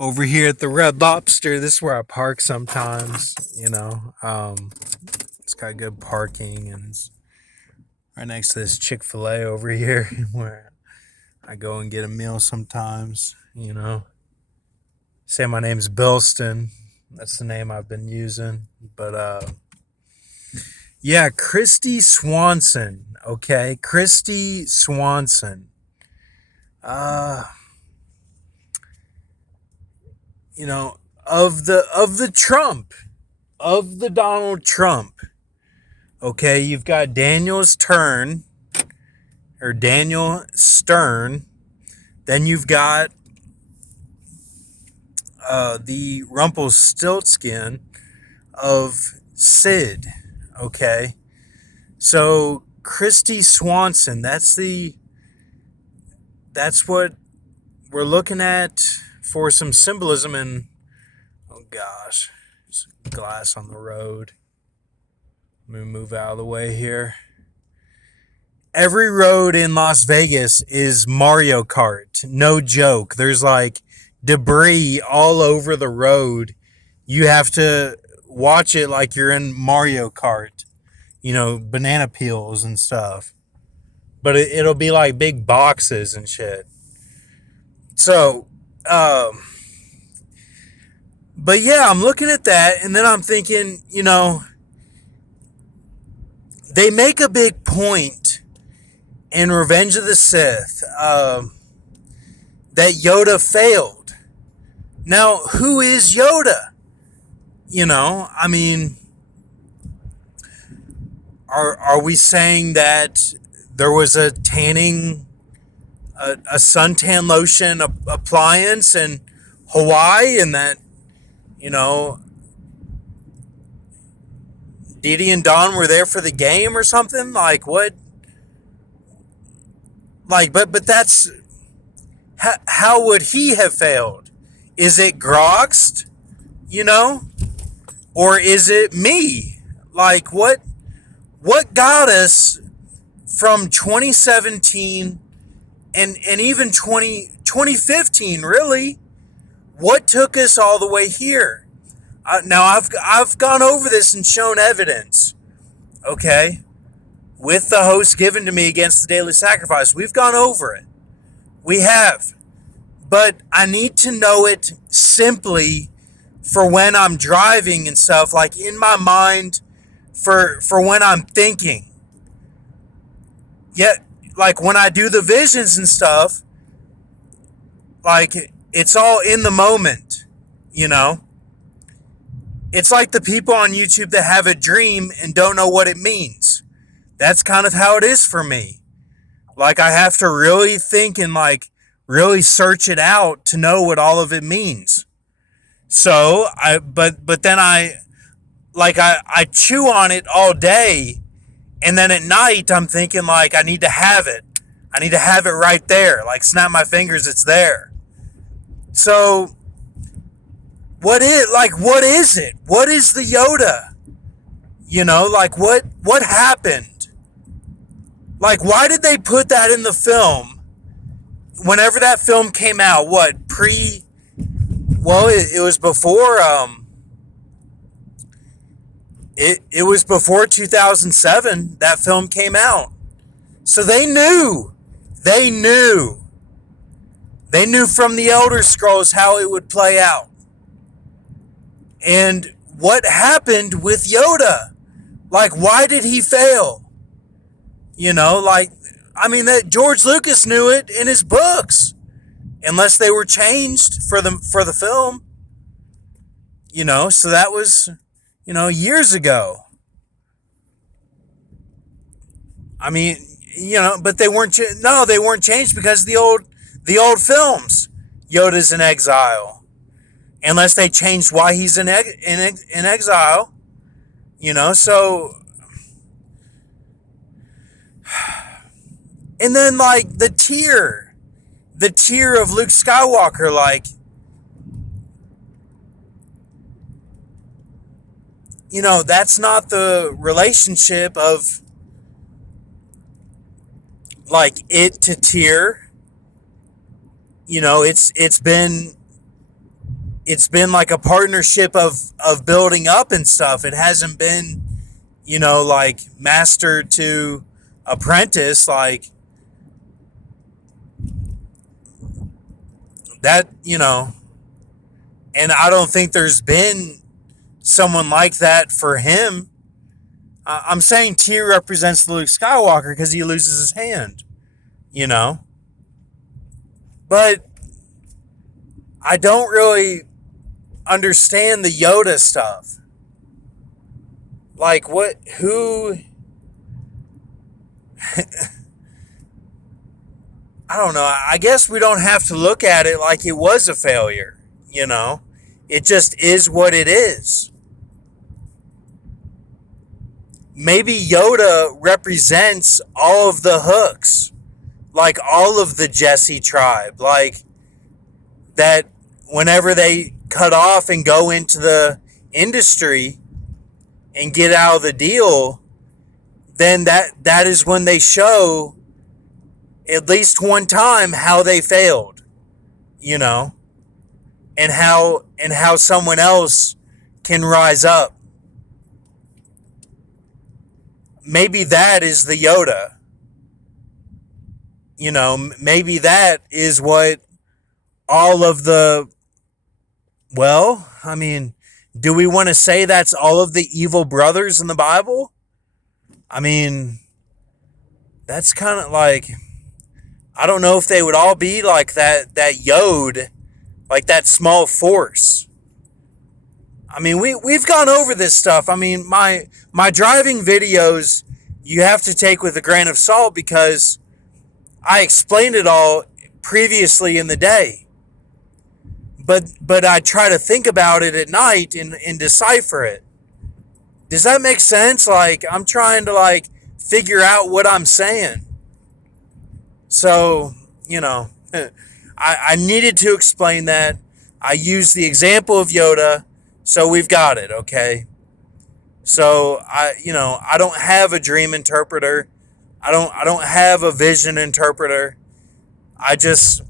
over here at the Red Lobster. This is where I park sometimes. It's got good parking and it's right next to this Chick-fil-A over here where I go and get a meal sometimes. Say my name's Bilston. That's the name I've been using. But yeah, Christy Swanson. Okay, Christy Swanson. Uh, of the Donald Trump. Okay, you've got Daniel Stern. Then you've got the Rumpelstiltskin of Sid. Okay, so Christy Swanson. That's what we're looking at for some symbolism. And oh gosh, there's glass on the road. Let me move out of the way here. Every road in Las Vegas is Mario Kart. No joke. There's like debris all over the road. You have to watch it like you're in Mario Kart. Banana peels and stuff. But it'll be like big boxes and shit. So, but yeah, I'm looking at that and then I'm thinking, they make a big point in Revenge of the Sith that Yoda failed. Now, who is Yoda? I mean, are we saying that there was a suntan lotion appliance in Hawaii and that, Didi and Don were there for the game or something? Like, what? Like, but that's... How would he have failed? Is it Groxt? Or is it me? Like, what got us from 2017 and even 2015, really? What took us all the way here? Now, I've gone over this and shown evidence, okay, with the host given to me against the daily sacrifice. We've gone over it. We have. But I need to know it simply for when I'm driving and stuff, like in my mind, for when I'm thinking. Yet, like when I do the visions and stuff, like it's all in the moment, It's like the people on YouTube that have a dream and don't know what it means. That's kind of how it is for me. Like I have to really think and like really search it out to know what all of it means. So but then I chew on it all day, and then at night I'm thinking like I need to have it. I need to have it right there. Like snap my fingers, it's there. So what is it? What is the Yoda? Like what happened? Like why did they put that in the film? Whenever that film came out, it was before it was before 2007 that film came out. So they knew from the Elder Scrolls how it would play out. And what happened with Yoda? Like, why did he fail? That George Lucas knew it in his books, unless they were changed for the film. So that was, years ago. But they weren't. They weren't changed because of the old films. Yoda's in exile. Unless they changed why he's in exile, so. And then, like, the tear of Luke Skywalker, like, that's not the relationship of, like, it to tear. It's been it's been like a partnership of building up and stuff. It hasn't been, like master to apprentice, like that, and I don't think there's been someone like that for him. I'm saying Tyr represents Luke Skywalker because he loses his hand, you know? But I don't really understand the Yoda stuff. Like, who... I don't know. I guess we don't have to look at it like it was a failure, It just is what it is. Maybe Yoda represents all of the hooks, like all of the Jesse tribe, like that whenever they cut off and go into the industry and get out of the deal, then that is when they show at least one time how they failed, and how someone else can rise up. Maybe that is the Yoda. Maybe that is what all of the... Well, I mean, do we want to say that's all of the evil brothers in the Bible? I mean, that's kind of like... I don't know if they would all be like that Yod, like that small force. I mean, we've gone over this stuff. I mean, my driving videos, you have to take with a grain of salt because I explained it all previously in the day. But I try to think about it at night and decipher it. Does that make sense? Like, I'm trying to, figure out what I'm saying. So, I needed to explain that. I used the example of Yoda, so we've got it, okay? So, I don't have a dream interpreter. I don't have a vision interpreter. I just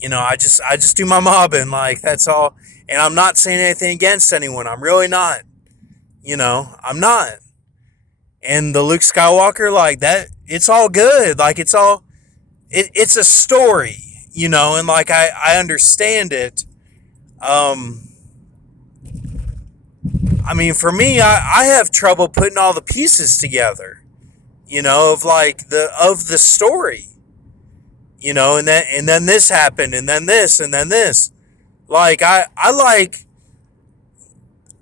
do my mobbing, that's all. And I'm not saying anything against anyone. I'm really not. I'm not. And the Luke Skywalker, that, it's all good. It's a story, and I understand it. I mean, for me, I have trouble putting all the pieces together, of the story, and then this happened, and then this, and then this.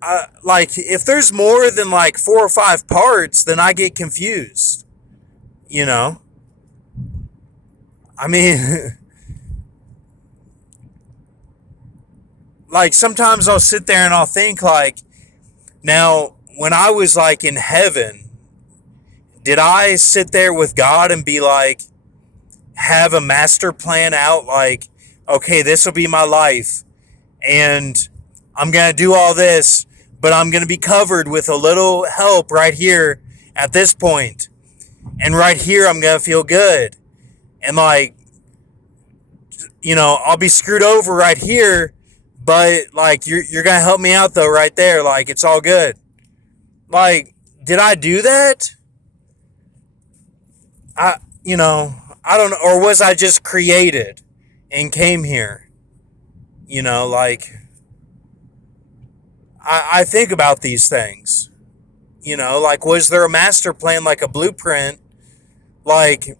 If there's more than 4 or 5 parts, then I get confused, I mean, sometimes I'll sit there and I'll think now, when I was in heaven, did I sit there with God and be have a master plan out, okay, this will be my life and I'm going to do all this, but I'm going to be covered with a little help right here at this point. And right here, I'm going to feel good. And I'll be screwed over right here, but you're going to help me out though right there. It's all good. Did I do that? I don't know. Or was I just created and came here? I think about these things, was there a master plan, a blueprint, and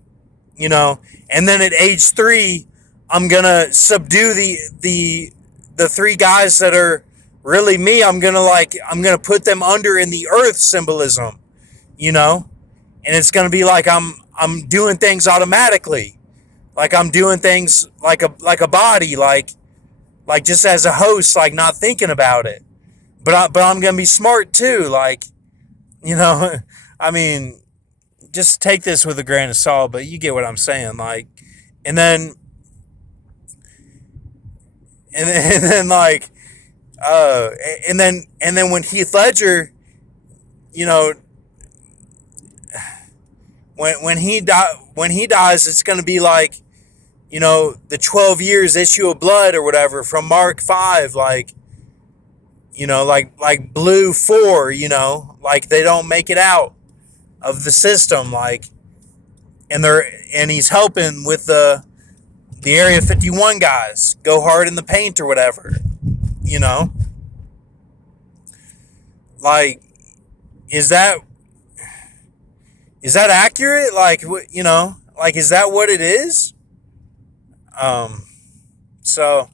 then at age 3, I'm going to subdue the 3 guys that are really me. I'm going to put them under in the earth symbolism, and it's going to be I'm doing things automatically. I'm doing things like a body, just as a host, not thinking about it. But I'm going to be smart too. I mean, just take this with a grain of salt, but you get what I'm saying. And then when Heath Ledger, when he dies, it's going to be the 12 years issue of blood or whatever from Mark 5, like, like Blue 4, like they don't make it out of the system, like, and he's helping with the Area 51 guys go hard in the paint or whatever, you know? Like, is that accurate? Like, like, is that what it is? Um, so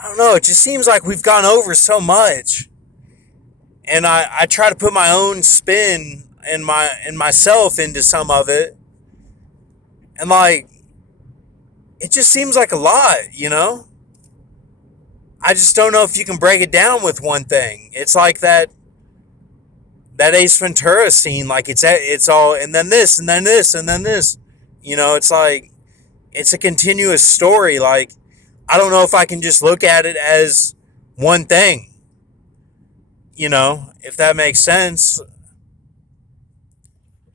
I don't know. It just seems like we've gone over so much, and I try to put my own spin and myself into some of it, and like it just seems like a lot. I just don't know if you can break it down with one thing. It's like that Ace Ventura scene, like it's all and then this and then this and then this. It's like it's a continuous story. Like I don't know if I can just look at it as one thing. If that makes sense.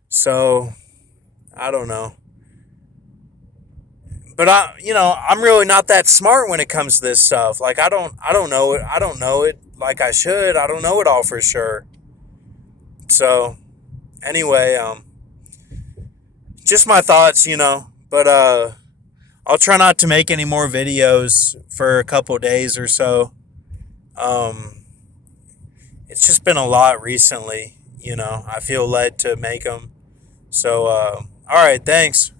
So I don't know. But I'm really not that smart when it comes to this stuff. Like I don't know it. I don't know it like I should. I don't know it all for sure. So anyway, just my thoughts. But I'll try not to make any more videos for a couple days or so. Um, it's just been a lot recently. I feel led to make them. So all right, thanks.